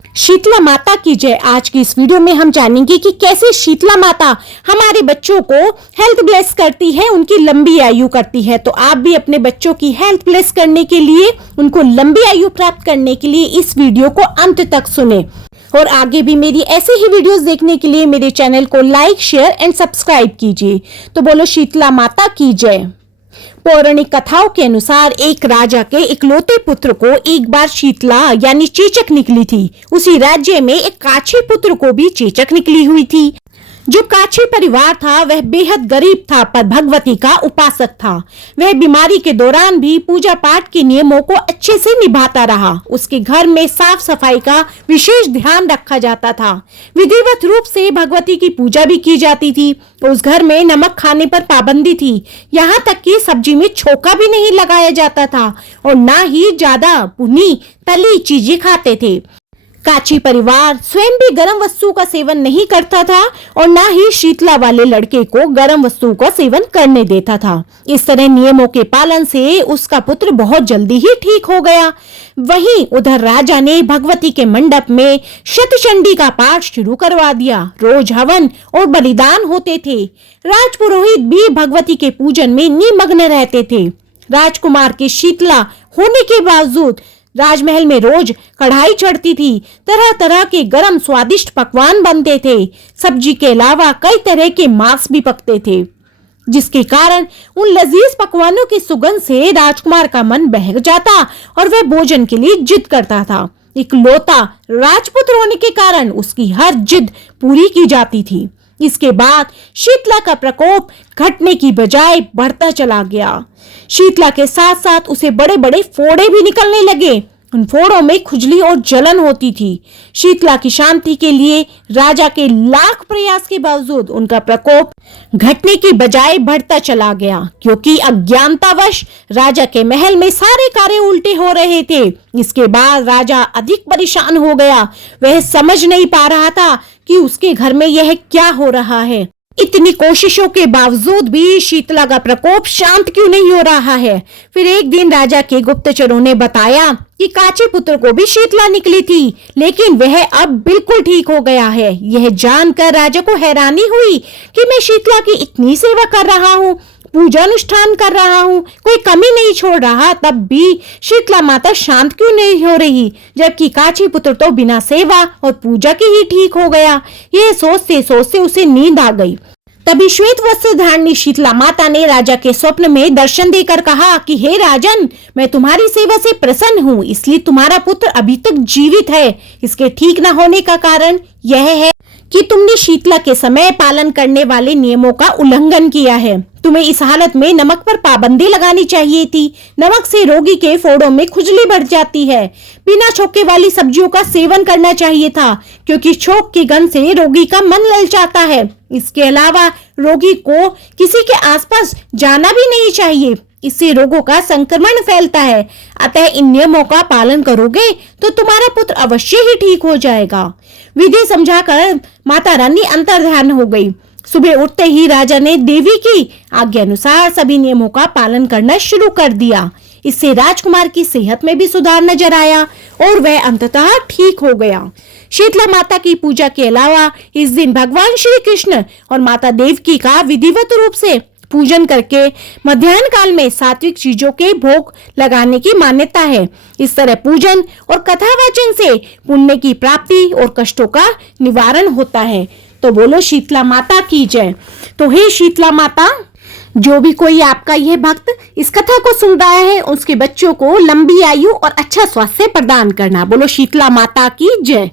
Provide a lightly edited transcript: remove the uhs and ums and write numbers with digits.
शीतला माता की जय। आज की इस वीडियो में हम जानेंगे कि कैसे शीतला माता हमारे बच्चों को हेल्थ ब्लेस करती है, उनकी लंबी आयु करती है। तो आप भी अपने बच्चों की हेल्थ ब्लेस करने के लिए, उनको लंबी आयु प्राप्त करने के लिए इस वीडियो को अंत तक सुने। और आगे भी मेरी ऐसे ही वीडियोस देखने के लिए मेरे चैनल को लाइक, शेयर एंड सब्सक्राइब कीजिए। तो बोलो शीतला माता की जय। पौराणिक कथाओं के अनुसार एक राजा के इकलौते पुत्र को एक बार शीतला यानी चेचक निकली थी। उसी राज्य में एक काछी पुत्र को भी चेचक निकली हुई थी। जो काछी परिवार था वह बेहद गरीब था, पर भगवती का उपासक था। वह बीमारी के दौरान भी पूजा पाठ के नियमों को अच्छे से निभाता रहा। उसके घर में साफ सफाई का विशेष ध्यान रखा जाता था। विधिवत रूप से भगवती की पूजा भी की जाती थी। उस घर में नमक खाने पर पाबंदी थी। यहाँ तक कि सब्जी में छोका भी नहीं लगाया जाता था और ना ही ज्यादा भुनी तली चीजें खाते थे। काछी परिवार स्वयं भी गर्म वस्तु का सेवन नहीं करता था और ना ही शीतला वाले लड़के को गर्म वस्तु का सेवन करने देता था। इस तरह नियमों के पालन से उसका पुत्र बहुत जल्दी ही ठीक हो गया। वहीं उधर राजा ने भगवती के मंडप में शतचंडी का पाठ शुरू करवा दिया। रोज हवन और बलिदान होते थे। राजपुरोहित भी भगवती के पूजन में निमग्न रहते थे। राजकुमार के शीतला होने के बावजूद राजमहल में रोज कढ़ाई चढ़ती थी। तरह तरह के गरम स्वादिष्ट पकवान बनते थे। सब्जी के अलावा कई तरह के मांस भी पकते थे, जिसके कारण उन लजीज पकवानों की सुगंध से राजकुमार का मन बहक जाता और वह भोजन के लिए जिद करता था। इकलौता राजपुत्र होने के कारण उसकी हर जिद पूरी की जाती थी। इसके बाद शीतला का प्रकोप घटने की बजाय बढ़ता चला गया। शीतला के साथ साथ उसे बड़े बड़े फोड़े भी निकलने लगे। उन फोड़ों में खुजली और जलन होती थी। शीतला की शांति के लिए राजा के लाख प्रयास के बावजूद उनका प्रकोप घटने की बजाय बढ़ता चला गया, क्योंकि अज्ञानतावश राजा के महल में सारे कार्य उल्टे हो रहे थे। इसके बाद राजा अधिक परेशान हो गया। वह समझ नहीं पा रहा था कि उसके घर में यह क्या हो रहा है। इतनी कोशिशों के बावजूद भी शीतला का प्रकोप शांत क्यों नहीं हो रहा है। फिर एक दिन राजा के गुप्तचरों ने बताया कि काछी पुत्र को भी शीतला निकली थी, लेकिन वह अब बिल्कुल ठीक हो गया है। यह जानकर राजा को हैरानी हुई कि मैं शीतला की इतनी सेवा कर रहा हूँ, पूजा अनुष्ठान कर रहा हूँ, कोई कमी नहीं छोड़ रहा, तब भी शीतला माता शांत क्यों नहीं हो रही, जबकि काछी पुत्र तो बिना सेवा और पूजा के ही ठीक हो गया। यह सोचते सोचते उसे नींद आ गई। तभी श्वेत वस्त्र धारणी शीतला माता ने राजा के स्वप्न में दर्शन देकर कहा कि हे राजन, मैं तुम्हारी सेवा से प्रसन्न हूँ, इसलिए तुम्हारा पुत्र अभी तक जीवित है। इसके ठीक न होने का कारण यह है कि तुमने शीतला के समय पालन करने वाले नियमों का उल्लंघन किया है। तुम्हें इस हालत में नमक पर पाबंदी लगानी चाहिए थी। नमक से रोगी के फोड़ों में खुजली बढ़ जाती है। बिना छोके वाली सब्जियों का सेवन करना चाहिए था, क्योंकि छोक की गंध से रोगी का मन ललचाता है। इसके अलावा रोगी को किसी के आसपास जाना भी नहीं चाहिए, इससे रोगों का संक्रमण फैलता है। अतः इन नियमों का पालन करोगे तो तुम्हारा पुत्र अवश्य ही ठीक हो जाएगा। विधि समझाकर माता रानी अंतर्ध्यान हो गई। सुबह उठते ही राजा ने देवी की आज्ञा अनुसार सभी नियमों का पालन करना शुरू कर दिया। इससे राजकुमार की सेहत में भी सुधार नजर आया और वह अंततः ठीक हो गया। शीतला माता की पूजा के अलावा इस दिन भगवान श्री कृष्ण और माता देवकी का विधिवत रूप से पूजन करके मध्याह्न काल में सात्विक चीजों के भोग लगाने की मान्यता है। इस तरह पूजन और कथा वाचन से पुण्य की प्राप्ति और कष्टों का निवारण होता है। तो बोलो शीतला माता की जय। तो हे शीतला माता, जो भी कोई आपका यह भक्त इस कथा को सुन रहा है, उसके बच्चों को लंबी आयु और अच्छा स्वास्थ्य प्रदान करना। बोलो शीतला माता की जय।